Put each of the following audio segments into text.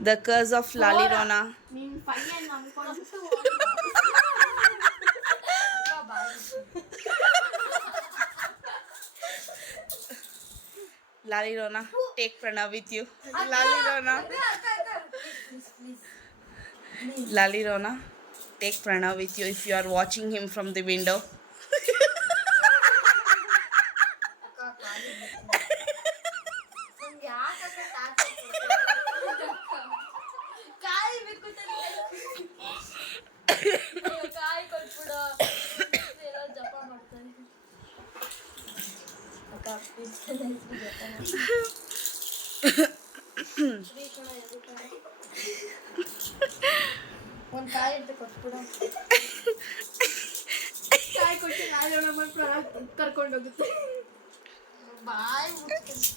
The curse of Lali Rona. Lali Rona, take Prana with you. Lali Rona. Lali Rona, take Prana with you if you are watching him from the window. ಕಾಯಿ ಕೊಟ್ಬಿಡು ಏನೋ ಜಪ ಮಾಡ್ತಾರೆ ಅಕ್ಕ please ಜಪ ಮಾಡಿ. ಶ್ರೀ ಕಣ, ಎದು ಕಣ. ಒಂದ್ ಕಾಯಿ ಅಂತ ಕೊಟ್ಬಿಡು ಕಾಯಿ ಕೊಟ್ಟು ನಾಳೆ ನಮ್ಮ ಕರ್ಕೊಂಡು ಹೋಗುತ್ತೆ ಬಾಯ್ ಮುಚ್ಕೊಂಡು.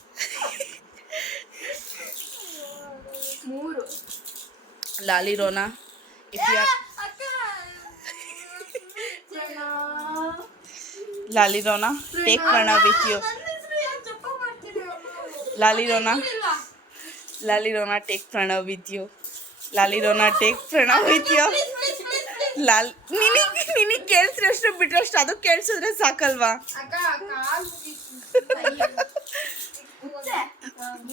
ಮೂರು ಲಾಲಿರೋನಾ ಇಫ್ ಯು ಆರ್ ಲಾಲಿರೋನಾ ಟೇಕ್ ಪ್ರಣವ್ ವಿತ್ ಯು ನನ್ನ ಹೆಸ್ರು ಯಾಕ್ ಜಪ ಮಾಡ್ತೀರಿ ಅವ್ರು? ಲಾಲಿರೋನಾ ಇಲ್ಲ. ಲಾಲಿರೋನಾ take Pranav with you ಲಾಲಿರೋನಾ take Pranav with you Please, please, please, please. ಲಾಲ್ ನಿನಗೆ ನಿನಗೆ ಕೇಳಿಸ್ರಷ್ಟು ಬಿಟ್ರಷ್ಟು ಅದು ಕೇಳಿಸಿದ್ರೆ ಸಾಕಲ್ವಾ ಅಕ್ಕ ಕಾಲ್ ಮುಗೀತು.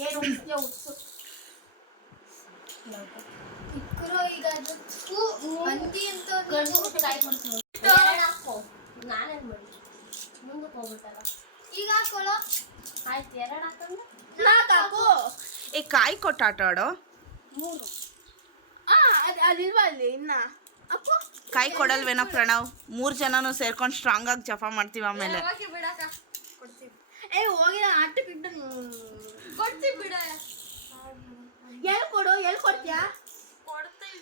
ಏನು ಉತ್ಸೆ ಉತ್ಸು ಇಕ್ರು ಈಗ ಮುಂದಕ್ಕೆ ಹೋಗ್ಬಿಟ್ಟಲ್ಲ ಈಗ ಹಾಕೊಳ್ಳೋ. ಆಯ್ತು ಎರಡು ಹಾಕೊಂಡ್ರೆ ನಾಲ್ಕು ಏ ಕಾಯಿ ಕೊಟ್ಟು ಆಟ ಆಡೋ. ಮೂರು. ಆ ಅದ್ ಅದಿಲ್ವಾ ಅಲ್ಲಿ ಇನ್ನ. ಅಪ್ಪು. ಕಾಯಿ ಕೊಡಲ್ವೇನೋ ಪ್ರಣವ್? ಮೂರು ಜನನು ಸೇರ್ಕೊಂಡು ಸ್ಟ್ರಾಂಗ್ ಆಗಿ ಜಪ ಮಾಡ್ತೀವಿ ಆಮೇಲೆ. ಯಾವಾಗ ಬಿಡಕ್ಕ. ಕೊಡ್ತೀವಿ. ಏ ಹೋಗಿಲ್ಲ ಆಟಕ್ಕೆ ಇಟ್ಟು ಕೊಡ್ತೀವಿ ಬಿಡ. ಎಲ್ಲಿ ಕೊಡು ಎಲ್ಲಿ ಕೊಡ್ತೀಯಾ? ಕೊಡ್ತೀವಿ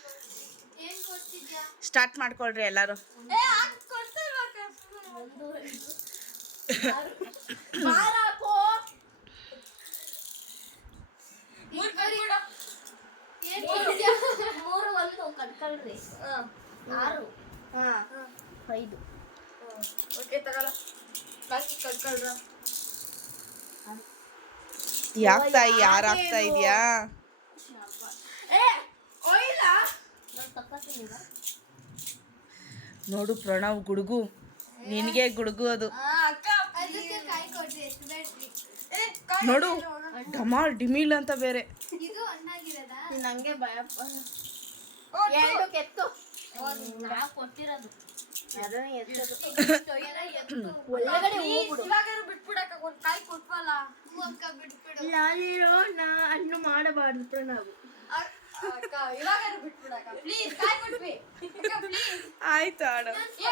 ಏನ್ ಕೊಡ್ತಿದ್ಯಾ? ಸ್ಟಾರ್ಟ್ ಮಾಡ್ಕೊಳ್ರಿ ಎಲ್ಲರೂ. ಏ ಕೊಡ್ತೀವಿ ಅಕ್ಕ ಬಾರ ಹಾಕು ಮೂರು ಕೊಡ್ಬಿಡು ಏನ್ ಮೂರು. ಒಂದು. ಕಟ್ಕೊಳ್ರಿ. ಆರು. ಹಾ. ಐದು. ಓಕೆ ತಗೊಳ ಬಾಕಿ ಕಟ್ಕೊಳ್ರ. ಯಾಕೆ ತಾಯಿ ಯಾರು ಆಗ್ತಾ ಇದೆಯಾ? ನೋಡು ಪ್ರಣವ್ ಗುಡುಗು. ನಿನಗೆ ಗುಡುಗು ಅದು ಅಕ್ಕ ಅದಕ್ಕೆ ಕಾಯಿ ಕೊಡ್ರಿ ಎಷ್ಟು ಬೇಡ್ರಿ ನೋಡು ಡಮಾಲ್ ಡಿಮಿಲ್ ಅಂತ ಬೇರೆ. ನಂಗೆ ಭಯಪ್ಪ. ಎರಡು ಕೆತ್ತು. ಹಣ್ಣು ಮಾಡಬಾರ್ದು ನಾವು ಆಯ್ತು ಆಡು. ಸ್ಪ್ಯಾನಿಶ್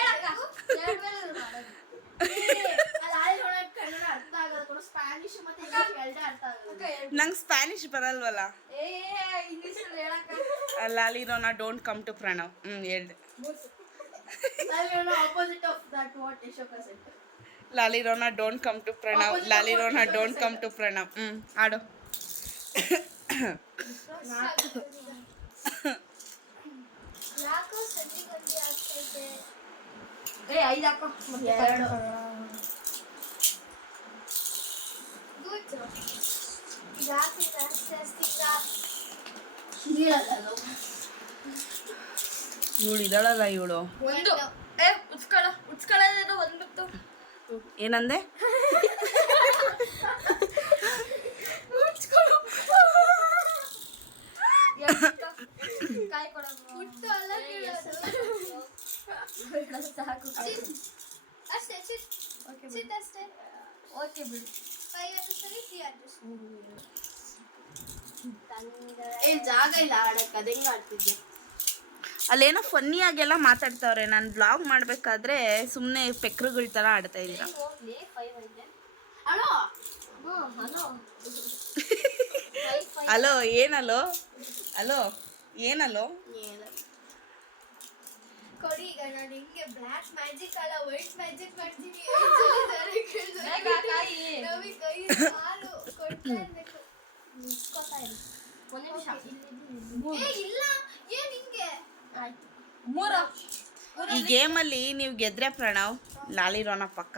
ಎರಡ್ ಮೇಲೆ ಇದು ಮಾಡೋದು. ಕನ್ನಡ ಅರ್ಥ ಆಗೋದು ಕೂಡ ಸ್ಪ್ಯಾನಿಷ್ ಮತ್ತೆ ನಂಗೆ ಸ್ಪ್ಯಾನಿಷ್ ಬರಲ್ವಲ್ಲ? ಏ ಇಂಗ್ಲಿಷ್ ಅಲ್ಲಿ ಹೇಳಕ್ಕ ಲಾಲಿರೋನಾ ಡೋಂಟ್ ಕಮ್ ಟು ಪ್ರಣವ್ ಹ್ಞೂ ಹೇಳ್ದೆ. ಆಪೋಸಿಟ್ ಆಫ್ ದಟ್ ವಾಟ್ ಯಶೋಕ ಸೆಟ್ ಲಾಲಿರೋನಾ ಡೋಂಟ್ ಕಮ್ ಟು ಪ್ರಣವ್ ಲಾಲಿರೋನಾ ಡೋಂಟ್ ಕಮ್ ಟು ಪ್ರಣವ್ ಹ್ಞೂ ಆಡು ಐದು ಹಾಕೋ ಎರಡು ಗುಡ್ ಜಾಸ್ತಿ ಜಾಸ್ತಿ ಜಾಸ್ತಿ ಇವಳು ಇದಳಲ್ಲ ಇವಳು? ಒಂದು. ಏ ಉಚ್ಕೊಳ. ಉಚ್ಕೊಳ್ಳೋದೇನೋ ಒಂದು ಬಿತ್ತು ಏನಂದೆ? ಸಾಕು ಅಷ್ಟೇ ಓಕೆ ಬಿಡು. ಫೈವ್ ಹಂಡ್ರೆಡ್ ಸರಿ ತ್ರೀ ಹಂಡ್ರೆಡ್ ಏ ಜಾಗ ಇಲ್ಲ ಆಡಕ್ಕೆ ಅದ ಹೆಂಗ ಆಡ್ತಿದ್ದೆ. ಅಲ್ಲೇನೋ ಫನ್ನಿ ಆಗೆಲ್ಲ ಮಾತಾಡ್ತಾವ್ರೆ ನಾನು ಬ್ಲಾಗ್ ಮಾಡಬೇಕಾದ್ರೆ ಸುಮ್ಮನೆ ಪೆಕ್ರುಗಳ ಥರ ಆಡ್ತಾ ಇದ್ದೀರಾ? ಹಂಡ್ರೆಡ್ ಅಲೋ ಏನಲೋ? ಹಲೋ ಅಲೋ ಏನಲೋ ಕೊಡಿ ಈಗ ನಾನು ಹಿಂಗೆ ಬ್ಲಾಕ್ ಮ್ಯಾಜಿಕ್ ಅಲ್ಲ ವೈಟ್ ಮ್ಯಾಜಿಕ್ ಮಾಡ್ತೀನಿ ನಮಗೆ ಕೈ ಹಾಲು ಕೊಡ್ತಾ ಇರ್ಬೇಕು. ಈ ಗೇಮ್ ಅಲ್ಲಿ ಈ ಗೇಮಲ್ಲಿ ನೀವು ಗೆದ್ರೆ ಪ್ರಣವ್ ಲಾಲಿರೋನ ಪಕ್ಕ.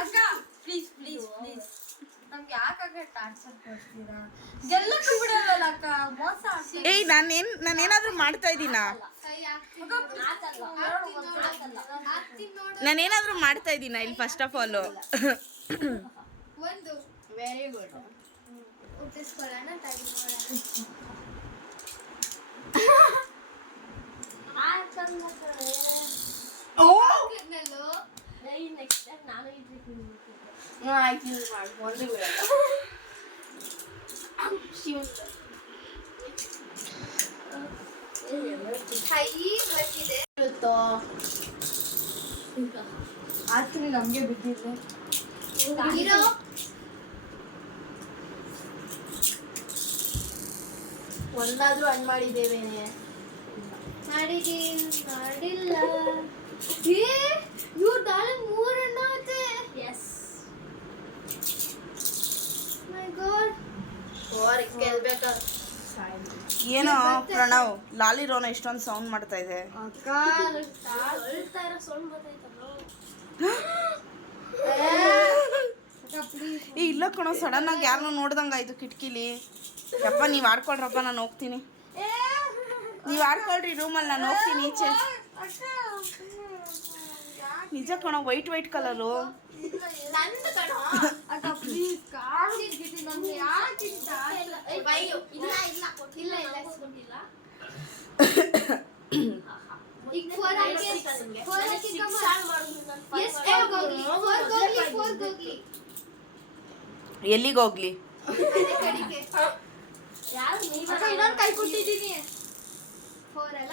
ಅಕ್ಕ ಪ್ಲೀಸ್ ಪ್ಲೀಸ್ ಏಯ್ ನಾನೇನ್ ನಾನೇನಾದ್ರೂ ಮಾಡ್ತಾ ಇದ್ದೀನಾ ನಾನೇನಾದ್ರೂ ಮಾಡ್ತಾ ಇದ್ದೀನ ಇಲ್ಲಿ ಫಸ್ಟ್ ಆಫ್ ಆಲ್ ಒಂದು. ವೆರಿ ಗುಡ್ ಹುಟ್ಟಿಸ್ಕೊಳ್ಳೋಣ ತಡಿ ನೋಡೋಣ ಹಾಕಿದ್ನಲ್ಲೋ? ಆಯ್ತು ಮಾಡಿ ಒಂದೇ ಬಿಡಲ್ಲ ಕೈ ಬಂದಿದೆ ಇರುತ್ತೋ ಆಕ್ಚುಲಿ ನಮ್ಗೆ ಬಿದ್ದಿದ್ದು. ಒಂದಾದ್ರೂ ಹಣ್ಣು ಮಾಡಿದ್ದೇವೇನೆ ಮಾಡಿದೀನಿ ಮಾಡಿಲ್ಲ. ಏ ಇವ್ರ ದಾಳಿ ಮೂರಣ್ಣ ಆತೆ ಎಸ್ ಮೈ ಗಾಡ್ ಓರ್ ಗೆಲ್ಬೇಕ ಏನೋ ಪ್ರಣವ್ ಲಾಲಿ ರೋನ ಇಷ್ಟೊಂದು ಸೌಂಡ್ ಮಾಡ್ತಾ ಇದೆ. ಅಕ್ಕ ಅಳ್ತಾ ಇರೋ ಸೌಂಡ್ ಬರ್ತೈತಲ್ಲ. ಏ ಇಲ್ಲ ಕಣೋ ಸಡನ್ ಆಗಿ ಯಾರನ್ನೂ ನೋಡ್ದಂಗ ಆಯ್ತು ಕಿಟಕಿಲಿ ಯಪ್ಪ ನೀವ್ ಆಡ್ಕೊಳ್ರಪ್ಪ ನಾನು ಹೋಗ್ತೀನಿ ನೀವ್ ಆಡ್ಕೊಳ್ರಿ ರೂಮಲ್ಲಿ ನಾನು ಹೋಗ್ತೀನಿ ಈಚೆ ನಿಜ ಕಣೋ ವೈಟ್ ವೈಟ್ ಕಲರು ಇಲ್ಲ ಇಲ್ಲ ಇಲ್ಲ ಈಗ ಫೋರ್ ಹಾಕಿ ಫೋರ್ ಹಾಕಿ Six ಆಡ್ ಮಾಡುದು ನಾನು five ಎಸ್ ಮಾಡೋದು. ಹೋಗ್ಲಿ? ಫೋರ್ ಹೋಗ್ಲಿ ಫೋರ್ ಹೋಗ್ಲಿ. ಎಲ್ಲಿಗೆ ಹೋಗ್ಲಿ? ಅದೇ ಕಡೆಗೆ ಯಾರು ನೀವ್ ಇನ್ನೊಂದು ಕೈ ಕೊಟ್ಟಿದ್ದೀನಿ. ಫೋರ್ ಅಲ್ಲ?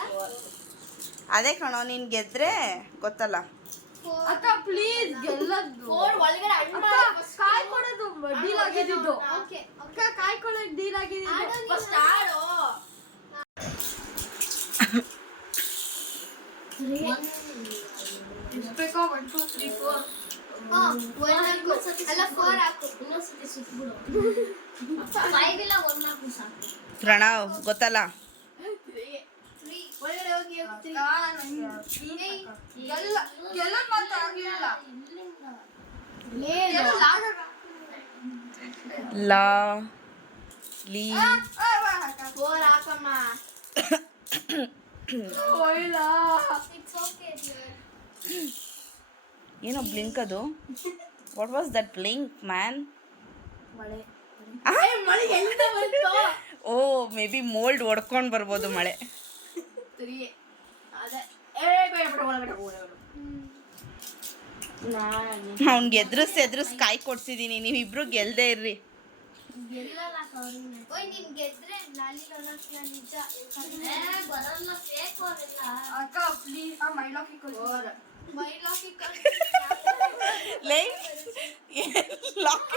ಅದೇ ಕಣೋ ನೀನ್ ಗೆದ್ರೆ ಗೊತ್ತಲ್ಲ. ಅಕ್ಕ ಪ್ಲೀಸ್ ಗೆಲ್ಲದ್ದು ಒಳಗಡೆ ಕಾಯ್ ಕೊಡೋದು ಡೀಲ್ ಆಗಿದ್ದು. ಓಕೆ ಅಕ್ಕ ಕಾಯ್ ಕೊಡೋದು ಡೀಲ್ ಆಗಿದ್ದು. ಆಡೋ ಫಸ್ಟ್ ಆಡು. ಬೇಕಾ one two three four Pranav ಗೊತ್ತಲ್ಲ? ಲಾ ಲೀ. ಫೋರ್ ಹಾಕಮ್ಮ. ಏನೋ ಬ್ಲಿಂಕ್ ಅದು. What was that blink man oh maybe mould ಒಡ್ಕೊಂಡು ಬರ್ಬೋದು ಮಳೆ. ಅವ್ನಿಗೆ ಅದೇ. ಏ ಬೇಡ ಬೇಡ ಒಳಗಡೆ ಒಳಗಡೆ ನಾನು. ಅವ್ನ್ಗೆ ಎದುರಿಸಿ ಎದುರಿಸಿ ಕಾಯಿ ಕೊಡ್ಸಿದೀನಿ. ನೀವಿಬ್ರು ಗೆಲ್ದೇ ಇರ್ರಿ. ಅಕ್ಕ ಪ್ಲೀಸ್ ಆ ಮೈಲಾಕಿ ಕೊಡಿ ಫೋರ್ ಮೈಲಾಕಿ ಲೇ ಲಾಕ್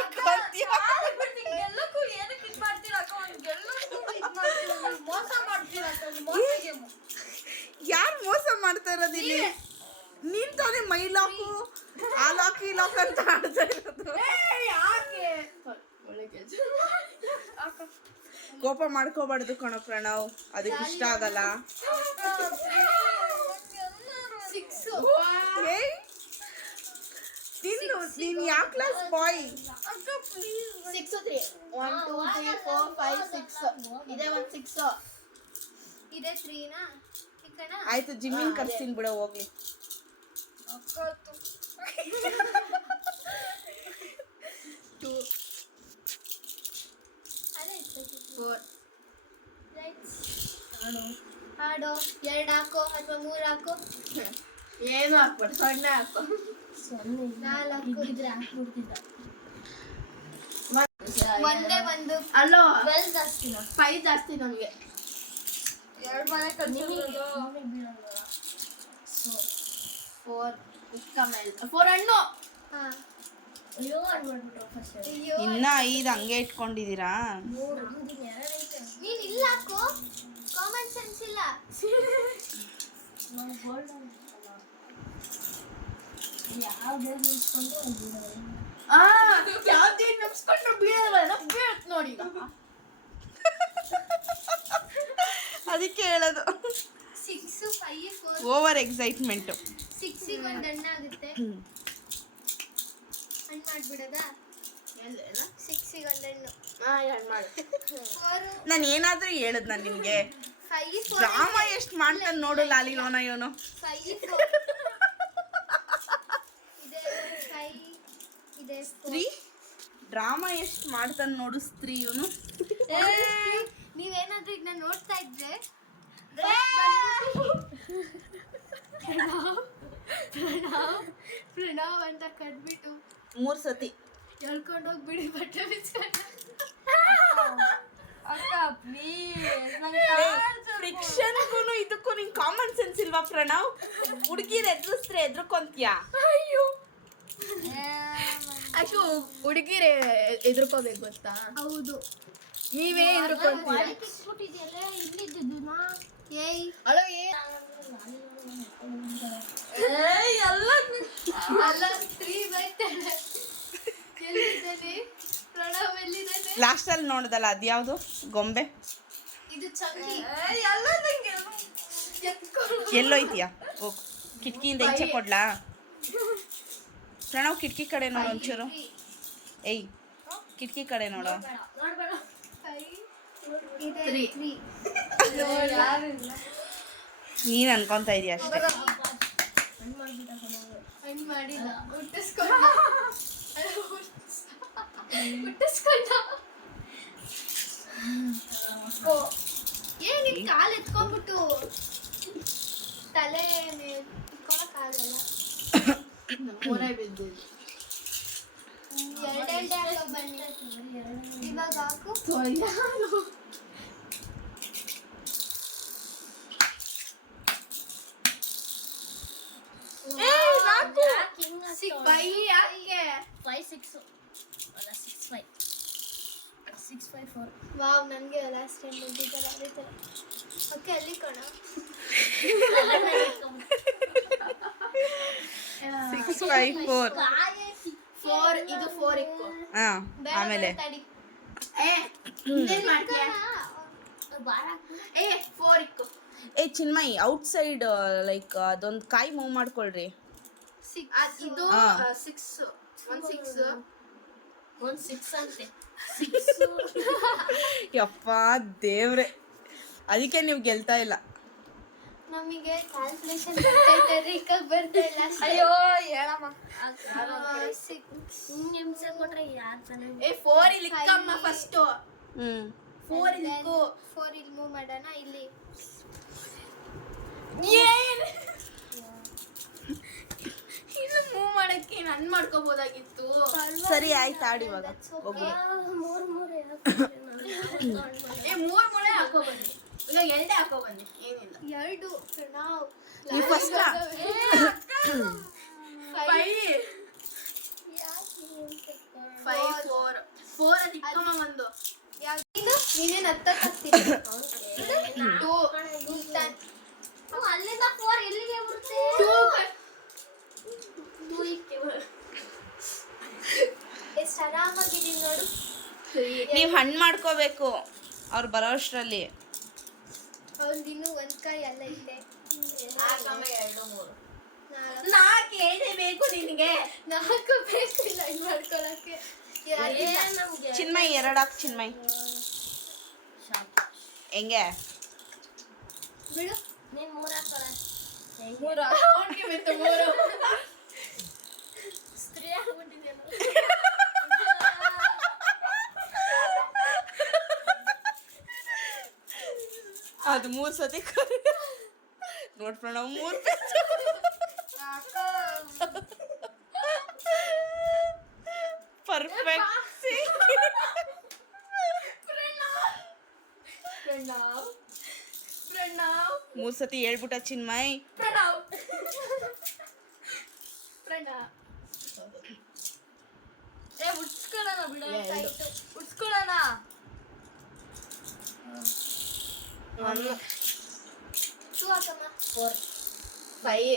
ಗೆಲ್ಲಕ್ಕೂ ಏನಕ್ಕೆ ಇದ್ ಮಾಡ್ತೀರಾ ಅಕ್ಕ ಒಂದ್ ಗೆಲ್ಲಕ್ಕೂ ಇದ್ ಮಾಡ್ತೀರಾ ನೀವು ಮೋಸ ಮಾಡ್ತೀರಾ ಅಕ್ಕ ಇದು ಮೋಸ ಗೇಮ್ ಯಾರು ಮೋಸ ಮಾಡ್ತಾ ಇರೋದು ಇಲ್ಲಿ ನೀನ್ ತಾನೇ ಮೈ ಲಾಕು ಆ ಲಾಕ್ ಈ ಲಾಕ್ ಅಂತ ಆಡ್ತಾ ಇರೋದು ಯಾಕೆ ಒಳ್ಳೆ ಕೆಲಸ ಕೋಪ ಮಾಡ್ಕೋಬಾರ್ದು ಕಣ ಪ್ರಣವ್. ಅದಕ್ಕೆ ಇಷ್ಟ ಆಗಲ್ಲ. ನೀನು ಯಾವ class boy six three one two three four five six ಇದೇ ಒಂದು ಸಿಕ್ಸ್ ಇದೆ ತ್ರೀನಾ ಚಿಕ್ಕಣ ಆಯ್ತು ಜಿಮ್ಮಿನ ಕರ್ಸ್ತೀನಿ ಬಿಡ ಹೋಗ್ಲಿ. ಅಕ್ಕ ಟೂ ಫೋರ್ ಹಾಡು. ಎರಡು ಹಾಕೋ ಅಥವಾ ಮೂರು ಹಾಕೋ? ಏನು ಹಾಕ್ಬೇಡ ಸೊನ್ನೆ ಹಾಕು. ನಾಲ್ಕು. ಒಂದೇ ಒಂದು ಅಲ್ಲೋ ಟ್ವೆಲ್ ಜಾಸ್ತಿ ಫೈವ್ ಜಾಸ್ತಿ ನಮಗೆ. ಎರಡು ಮನೆ ಕಚ್ಚಿರೋದು ಫೋರ್ ಫೋರ್ ಹಣ್ಣು. ಹಾ ಅಯ್ಯೋ ಮಾಡ್ಬಿಟ್ರು ಫಸ್ಟ್ ಅಯ್ಯೋ ಇನ್ನ ಐದು ಹಂಗೆ ಇಟ್ಕೊಂಡಿದ್ದೀರಾ? ನೀನ್ ಇಲ್ಲ ಹಾಕು. ಕಾಮನ್ ಸೆನ್ಸ್ ಇಲ್ಲ. ಆ ಯಾವ್ದೇ ನಮ್ಸ್ಕೊಂಡ್ರು ಬೀಳಲ್ಲ ಬೀಳತ್ ನೋಡಿ ಅದಕ್ಕೆ ಹೇಳೋದು. Six five four over excitement ಸಿಕ್ಸಿಗೆ ಒಂದು ಆಗುತ್ತೆ. ಹಣ್ಣು ಮಾಡ್ಬಿಡೋದಾ? ಎಲ್ಲ ಸಿಕ್ಸಿಗೆ ಒಂದು ಹಣ್ಣು ನಾನು ಏನಾದ್ರೂ ಹೇಳದ್ ನಾನು ನಿಮ್ಗೆ. ರಾಮ ಡ್ರಾಮಾ ಎಷ್ಟು ಮಾಡ್ತಾನೆ ನೋಡು ಇವನು. ಇದೆ ಫೈವ್ ಇದೆ ಸ್ತ್ರೀ? ಡ್ರಾಮಾ ಎಷ್ಟು ಮಾಡ್ತಾನೆ ನೋಡು ಸ್ತ್ರೀ ಇವನು. ನೀವೇನಾದ್ರೂ ಈಗ ನಾನು ನೋಡ್ತಾ ಇದ್ರೆ ಪ್ರಣವ್ ಪ್ರಣವ್ ಅಂತ ಕಡ್ಬಿಟ್ಟು ಮೂರ್ ಸತಿ. ಹೇಳ್ಕೊಂಡು ಹೋಗ್ಬಿಡಿ ಬಟ್ಟೆ ಬಿಚ್ಕೊಂಡು. ಅಕ್ಕ ಪ್ಲೀಸ್ ಫ್ರಿಕ್ಷನ್ಗೂ ಇದಕ್ಕೂ ನಿಂಗೆ ಕಾಮನ್ ಸೆನ್ಸ್ ಇಲ್ವಾ ಪ್ರಣವ್? ಹುಡುಗಿರ್ ಎದುರಿಸ್ರೆ ಅಯ್ಯೋ. ಅಷ್ಟು ಹುಡುಗಿರೇ ಎದುರ್ಕೋಬೇಕು ಗೊತ್ತಾ? ಹೌದು. ನೀವೇ ಇಲ್ಲಿದ್ದು ಏಯ್. ಅಲೋ ಏ. ಎಲ್ಲ ಅಲ್ಲ ಸ್ತ್ರೀ ಬೈತಾಳೆ ಎಲ್ಲಿದ್ದಾನೆ? ಪ್ರಣವ್ ಎಲ್ಲಿದ್ದಾನೆ? ಲಾಸ್ಟಲ್ಲಿ ನೋಡ್ದಲ್ಲ ಅದ್ಯಾವುದು? ಗೊಂಬೆ? ಇದು ಚಂಗಿ ಎಲ್ಲ ನಂಗೆ ಎತ್ಕೊಂಡು ಎಲ್ಲೋಯ್ತೀಯಾ ಕಿಟಕಿಯಿಂದ ಈಚೆ ಕೊಡ್ಲಾ? ಪ್ರಣವ್ ಕಿಟಕಿ ಕಡೆ ನೋಡು ಒಂಚೂರು. ಏಯ್ ಕಿಟಕಿ ಕಡೆ ನೋಡು. ನೋಡ್ಬೇಡ. ನೀನ್ ಅನ್ಕೊಂತ ಇದೀಯ ಅಷ್ಟೇ. ಕಾಲ್ ಎತ್ಕೊಂಡ್ಬಿಟ್ಟು ತಲೆ ಬಿದ್ದಿದ್ದು ಎರಡೆರಡೆ ಇವಾಗ ಹಾಕು ಸಿಕ್ ಬೈ ಯಾಕೆ ಫೈವ್ ಸಿಕ್ಸ್ ಅಲ್ಲ six five. Six five four wow ನನಗೆ ಲಾಸ್ಟ್ ಟೈಮ್ ಬಂದಿದ್ದಲ್ಲ ಅದೇ ಥರ ಓಕೆ ಅಲ್ಲಿ ಕಣ? Six five four. ಫೋರ್ ಇದು ಫೋರ್ ಇಕ್ಕು. ಹಾಂ ಆಮೇಲೆ? ತಡಿ. ಏ ಫೋರ್ ಇಕ್ಕು. ಏ ಚಿನ್ಮಯಿ ಔಟ್ ಸೈಡ್ ಲೈಕ್ ಅದೊಂದು ಕಾಯಿ ಮೂವ್ ಮಾಡ್ಕೊಳ್ರಿ. ಸಿಕ್ಸ್ ಅದ್ ಇದು. Six one six one six ಅಂತೆ. ಯಪ್ಪ ದೇವ್ರೆ. ಅದಕ್ಕೆ ನೀವು ಗೆಲ್ತಾ ಇಲ್ಲ. ನಮಗೆ ಕ್ಯಾಲ್ಕುಲೇಷನ್ ಬರ್ತಾ ಇಲ್ಲ ಅಯ್ಯೋ ಹೇಳಮ್ಮ. ಕೊಟ್ರೆ ಯಾರು ಚೆನ್ನಾಗಿ ಏ ಫೋರ್ ಇಲ್ಲಿ ಫಸ್ಟ್ ಹ್ಮ್. ಫೋರ್ ಇಲ್ಲಿ ಫೋರ್ ಇಲ್ಲಿ ಮೂವ್ ಮಾಡೋಣ ಇಲ್ಲಿ. ಏನ್ ಇದು ಮೂವ್ ಮಾಡಕ್ಕೆ ನನ್ ಮಾಡ್ಕೋಬಹುದಾಗಿತ್ತು ಸರಿ ಆಯ್ತು ಆಡಿ ಇವಾಗ ಮೂರು ಮೂರು ಏ ಮೂರ್ ಮೂಳೆ ಹಾಕೋ ಬನ್ನಿ ಈಗ ಎರಡೇ ಹಾಕೋ ಬನ್ನಿ ಏನಿಲ್ಲ ಎರಡು ನಾವು ಈ first five five four four ಅದಕ್ಕಮ್ಮ ಒಂದು ಟೂ ಅಲ್ಲಿಂದ ಫೋರ್ ಎಲ್ಲಿಗೆ ಬರುತ್ತೆ ಎಷ್ಟು ಆರಾಮಾಗಿದ್ದೀನಿ ನೋಡು. ನೀವು ಹಣ್ಣು ಮಾಡ್ಕೋಬೇಕು ಅವ್ರು ಬರೋ ಅಷ್ಟರಲ್ಲಿ ಎರಡ್ ಇನ್ನೂ ಒಂದ್ ಕಾಯಿ ಅಲ್ಲ ಇದೆ ಹಾಕಮ್ಮ ಎರಡು ಮೂರು. ನಾಲ್ಕು. ಏನೇ ಬೇಕು ನಿನಗೆ. ನಾಲ್ಕು ಬೇಕು ಮಾಡ್ಕೊಳಕ್ಕೆ. ಚಿನ್ಮಯಿ ಎರಡು ಹಾಕ್ ಚಿನ್ಮಯ್. ಹೆಂಗೆ? ಬಿಡು. ನೀನ್ ಮೂರ್ ಹಾಕೋಣ ಮೂರು. ಮೂರು. ಅದು ಮೂರು ಸತಿ ನೋಡ್ ಪ್ರಣವ್, ಮೂರು ಪರ್ಫೆಕ್ಟ್ ಪ್ರಣವ್ ಪ್ರಣವ್ ಮೂರು ಸತಿ ಹೇಳ್ಬಿಟ್ಟ ಚಿನ್ಮಯ್. ಪ್ರಣವ್. ಪ್ರಣವ್. ಏ ಉಡ್ಸ್ಕೊಳ್ಳೋಣ ಬಿಡ ಉಡ್ಸ್ಕೊಳ್ಳೋಣ ಟೂ ಹಾಕಮ್ಮ ಫೈವ್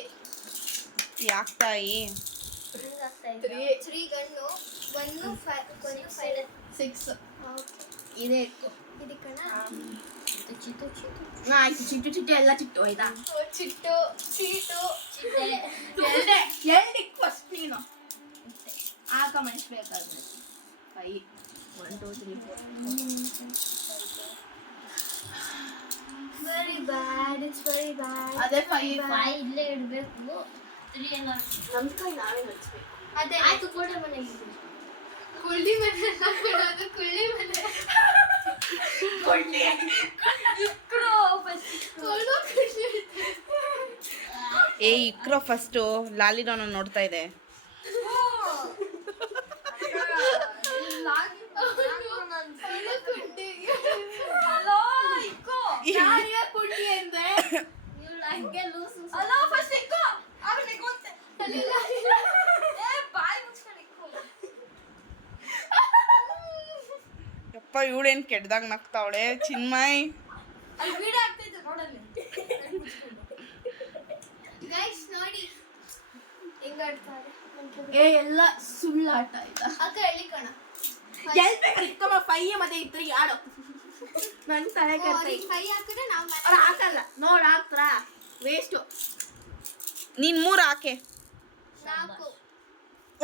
ಯಾಕೆ ತಾಯಿ? ತ್ರೀ. ತ್ರೀ ಗಣ್ಣು ಒಂದು ಫೈವ್ ಒಂದು ಫೈವ್ ಸಿಕ್ಸ್ ಇದೇ ಇತ್ತು. ಇದಕ್ಕಣ? ಚಿಟ್ಟು ಚಿಟ್ಟು ಆಯ್ತು. ಚಿಟ್ಟು ಚಿಟ್ಟು ಎಲ್ಲ ಚಿಟ್ಟು ಆಯ್ತಾ ಓ, ಚಿಟ್ಟು ಚೀಟು. ಚಿಟ್ಟೆ ಎರಡೇ. ಎರಡು ಫಸ್ಟ್ ನೀನು. ಹಾಕಮ್ಮ ಬೇಕಾದ್ರೆ. Five one two three four very bad it's very bad ಅದೇ ಫೈ ಫೈ. ಇಲ್ಲೇ ಇಡಬೇಕು. ತ್ರೀ ಎಲ್ಲ ನಮ್ಮ ಕೈ ನಾವೇ ಅದೇ. ಆಯ್ತು ಕೋಡೆ ಮನೆಗೆ ಕುಳ್ಳಿ ಮನೆ. ಅದು ಕುಳ್ಳಿ ಮನೆ. ಕೊಡು ಖುಷಿ ಏ ಇಕ್ರೋ ಫಸ್ಟು ಲಾಲಿಡೋನ ನೋಡ್ತಾ ಇದೆ. ಯಪ್ಪ ಇವಳೇನ್ ಕೆಡ್ದಾಗ ನಗ್ತಾವಳೆ? ಚಿನ್ಮಯ್. ಎಲ್ಲ ಸುಳ್ಳಾಟ ಆಯ್ತಾ? ಅಕ್ಕ ಹೇಳಿ ಕಣ. ಫೈ ಮತ್ತೆ ಆಡು. ನನ್ ತಲೆ ಕೆಡ್ತೈತೆ. ಕೈ ಹಾಕಿದ್ರೆ ನಾವು ಅವ್ರು ಹಾಕಲ್ಲ. ನೋಡ್ ಹಾಕ್ತಾರ? ವೇಸ್ಟು ನೀನು ಮೂರು ಹಾಕೆ. ನಾಲ್ಕು.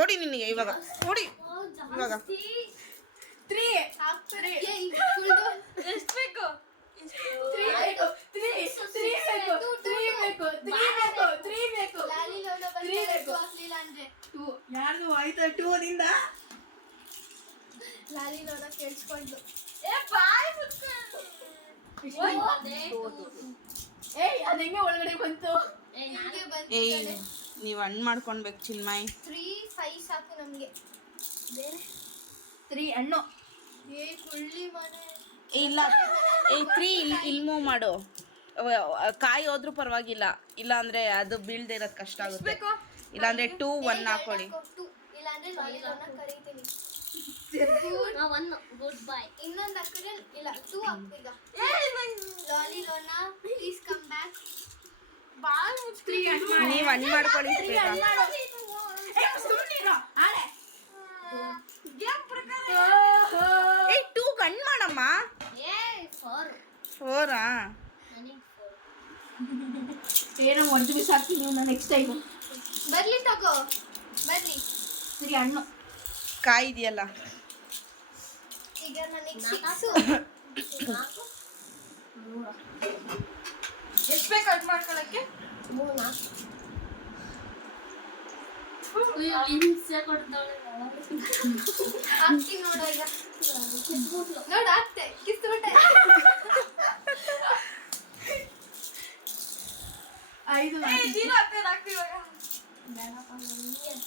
ಓಡಿ ನಿನಗೆ ಇವಾಗ. ಓಡಿ. ಇವಾಗ. ತ್ರೀ ಹಾಕ್ತಾರೆ. ಎಷ್ಟು ಬೇಕು? ಯಾರ್ದು ಆಯ್ತಾ ಟೂ ನಿಂದ ಲಾಲಿ ಲೋಡ ಕೇಳಿಸ್ಕೊಂಡು ಏ ಬಾಯ್ ಏಯ್ ಅದ್ ಒಳಗಡೆ ಬಂತು ನೀವು ಹಣ್ಣು ಮಾಡ್ಕೊಳ್ಬೇಕು ಚಿನ್ಮಯ್ ತ್ರೀ ಫೈವ್ ಸಾಕು ನಮ್ಗೆ ತ್ರೀ ಹಣ್ಣು ಏ, ಕುಳ್ಳಿ ಮನೆ. ಇಲ್ಲ ಏ ತ್ರೀ ಇಲ್ಲಿ ಇಲ್ಲಿ ಮೂವ್ ಮಾಡು. ಕಾಯಿ ಹೋದ್ರೂ ಪರವಾಗಿಲ್ಲ. ಇಲ್ಲ ಅಂದ್ರೆ ಅದು ಬೀಳ್ದೆ ಇರೋದು ಕಷ್ಟ ಆಗುತ್ತೆ. ಇಲ್ಲ ಅಂದ್ರೆ ಟೂ ಒನ್ ಹಾಕೊಳ್ಳಿ. ನೀವ್ ಅನ್ ಇನ್ನೊಂದು ಇಲ್ಲ ಟೂ ಲಾಲಿ ಲೋನ ಪ್ಲೀಸ್ ಕಮ್ ಬ್ಯಾಕ್. ನೀವು ಮಾಡ್ಕೊಳ್ಳಿ ತ್ರೀ ಬೇಗ. ಹಣ್ಣು ಮಾಡು. ಏ, ಟೂ ಗಂಡ್ ಮಾಡಮ್ಮ. ಫೋರ್? ಏನೋ ಒಂದು ಬಿಸಿ ಹಾಕ್ತೀನಿ ನೀವು ನೆಕ್ಸ್ಟ್ ಟೈಮ್ ಬರ್ಲಿ ತಗೋ ಬರ್ರಿ ಸರಿ ಹಣ್ಣು ಕಾಯಿ ಇದೆಯಲ್ಲ ಈಗ ನನಗೆ ಸಿಕ್ಸು ಎಷ್ಟು ಬೇಕು ಕಟ್ ಮಾಡ್ಕೊಳಕ್ಕೆ? ಮೂರು ನಾಲ್ಕು ಹಿಂಸೆ ಕೊಡ್ತಾಳೆ ಹಾಕ್ತೀನಿ ನೋಡು ಈಗ ನೋಡು ಹಾಕ್ತೆ ಕಿತ್ಬಿಟ್ಟೆ ಐದು ಏ ಜೀರೋ ಆಗ್ತದೆ ಹಾಕ್ತೀವಿ ಇವಾಗ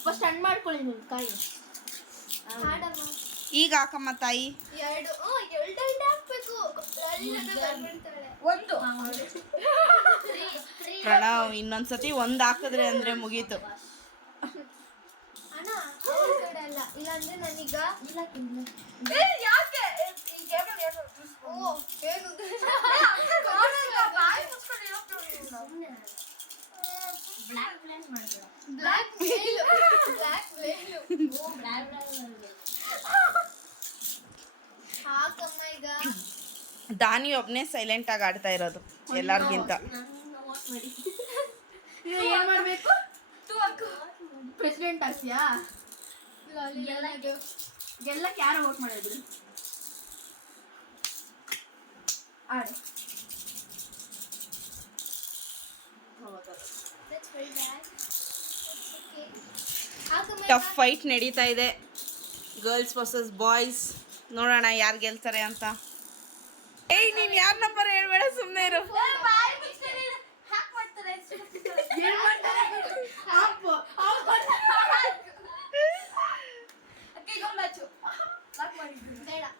ಫಸ್ಟ್ ಹಣ್ಣು ಮಾಡ್ಕೊಳ್ಳಿ ನೀವು ಕಾಯಿ ಆಡಮ್ಮ ಈಗ ಹಾಕಮ್ಮ ತಾಯಿ. ಎರಡು ಎರಡು ಹಾಕ್ಬೇಕು ಒಂದು ಪ್ರಣವ್ ಇನ್ನೊಂದ್ಸತಿ ಒಂದ್ ಹಾಕಿದ್ರೆ ಅಂದ್ರೆ ಮುಗೀತು ಅಣ್ಣ ಅವ್ರ ಕಡೆ ಅಲ್ಲ ಇಲ್ಲಾಂದ್ರೆ ನಾನೀಗ ಇಲ್ಲ ತಿನ್ನು ಏ ಯಾಕೆ ಈ ಗೇಮಲ್ಲಿ ಏನು ಓ ಏನು ಬಾಯಿ ಮುಚ್ಕೊಂಡು ಬ್ಲ್ಯಾಕ್ ಮೇಲು ಬ್ಲ್ಯಾಕ್ ಮೇಲು ಓ ಬ್ಲ್ಯಾಕ್ ಹಾಕಮ್ಮ ಈಗ. ದಾನಿ ಒಬ್ನೇ ಸೈಲೆಂಟ್ ಆಗಿ ಆಡ್ತಾ ಇರೋದು ಎಲ್ಲಾರ್ಗಿಂತ. ಏನ್ ಮಾಡ್ಬೇಕು? ಪ್ರೆಸಿಡೆಂಟ್ ಆಗ್ತೀಯಾ ಗೆಲ್ಲಕ್ಕೆ ಯಾರು ವೋಟ್ ಮಾಡಿದ್ರು? ಆಡಿ. ಟಫ್ ಫೈಟ್ ನಡೀತಾ ಇದೆ. ಗರ್ಲ್ಸ್ ವರ್ಸಸ್ ಬಾಯ್ಸ್ ನೋಡೋಣ ಯಾರು ಗೆಲ್ತಾರೆ ಅಂತ. ಏಯ್ ನೀನ್ ಯಾರ ನಂಬರ್ ಹೇಳ್ಬೇಡ ಸುಮ್ಮನೆ ಇರು. ಹ್ಯಾಕ್ ಮಾಡ್ತಾರೆ ಏನ್ ಮಾಡ್ತಾರೆ ಅಪ್ಪು ಅವ್ರು ಅಕ್ಕ ಈಗ ಮ್ಯಾಚು ಲಾಕ್ ಮಾಡಿದ್ವಿ ಬೇಡ ಬೇಡ ಇಲ್ಲಾಂದ್ರೆ ಸಾಕು ಲಾಲಿ ಲೋನ ಔಟ್ ಬರ್ತಾರೆ ಮ್ಯಾಚ್ ಲಾವಾಗಿದ್ದು ಮೋಸ ಮಾಡಿ ಗೆದ್ದಿರೋದು ಏ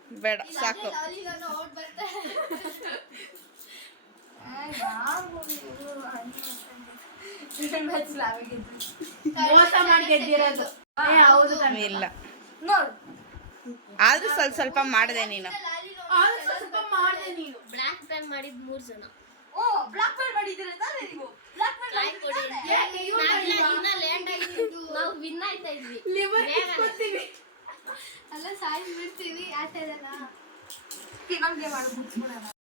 ಹೌದು ಸಾಕು ಇಲ್ಲ. ಆದ್ರೂ ಸ್ವಲ್ಪ ಸ್ವಲ್ಪ ಮಾಡಿದೆ ನೀನು. ಲಾಲಿ ಲೋನ ಸ್ವಲ್ಪ ಮಾಡಿದೆ ನೀನು. ಬ್ಲ್ಯಾಕ್ ಪ್ಯಾನ್ ಮಾಡಿದ್ ಮೂರು ಜನ. ಓ ಬ್ಲಾಕ್ ಮೇಲ್ ಮಾಡಿದ್ದೀರ ತಾನೇ ನೀವು? ಬ್ಲಾಕ್ ಮೇಲ್ ಕಾಯ್ ಯಾಕೆ ಇವ್ರು ನಾವೆಲ್ಲ ಮಾಡಿಲ್ವಾ? ಇನ್ನ ನಾವು ವಿನ್ ಆಯ್ತಾ ಇದ್ವಿ. ಲಿವರ್ ಕೊಡ್ತೀವಿ ಅಲ್ಲ ಸಾಯಿ ಬಿಡ್ತೀವಿ ಆಡು ಮುಗಿಸ್ಬಿಡೋಣ